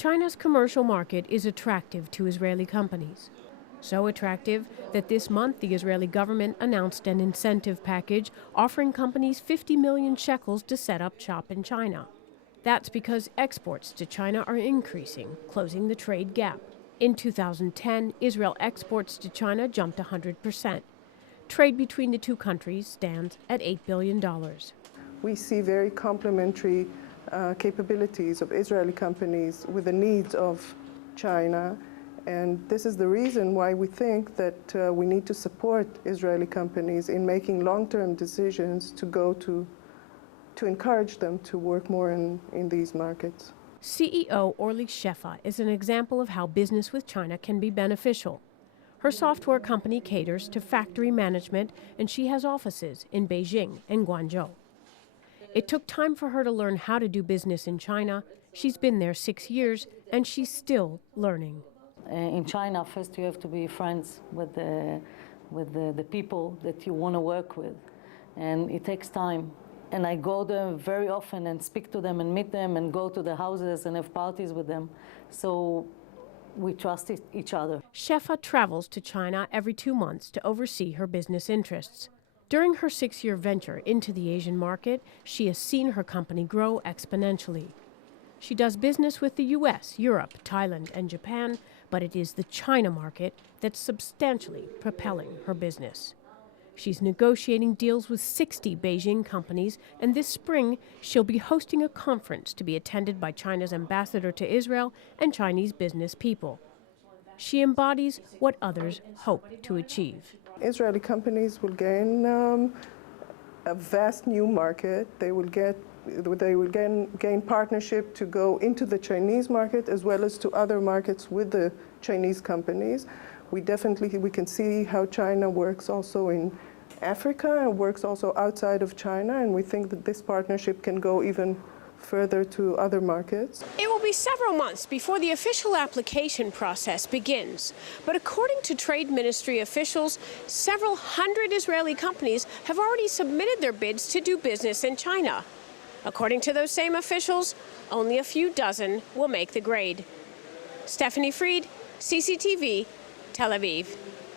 China's commercial market is attractive to Israeli companies. So attractive that this month the Israeli government announced an incentive package offering companies 50 million shekels to set up shop in China. That's because exports to China are increasing, closing the trade gap. In 2010, Israel exports to China jumped 100%. Trade between the two countries stands at $8 billion. We see very complementary capabilities of Israeli companies with the needs of China. And this is the reason why we think that we need to support Israeli companies in making long-term decisions to encourage them to work more in these markets. CEO Orly Shefa is an example of how business with China can be beneficial. Her software company caters to factory management, and she has offices in Beijing and Guangzhou. It took time for her to learn how to do business in China. She's been there 6 years, and she's still learning. In China, first you have to be friends with the people that you want to work with, and it takes time. And I go there very often and speak to them and meet them and go to the houses and have parties with them. So we trust each other. Shefa travels to China every 2 months to oversee her business interests. During her 6-year venture into the Asian market, she has seen her company grow exponentially. She does business with the U.S., Europe, Thailand, and Japan, but it is the China market that's substantially propelling her business. She's negotiating deals with 60 Beijing companies, and this spring she'll be hosting a conference to be attended by China's ambassador to Israel and Chinese business people. She embodies what others hope to achieve. Israeli companies will gain a vast new market. They will gain partnership to go into the Chinese market as well as to other markets with the Chinese companies. We can see how China works also in Africa and works also outside of China, and we think that this partnership can go even further to other markets. It will be several months before the official application process begins. But according to Trade Ministry officials, several hundred Israeli companies have already submitted their bids to do business in China. According to those same officials, only a few dozen will make the grade. Stephanie Fried, CCTV, Tel Aviv.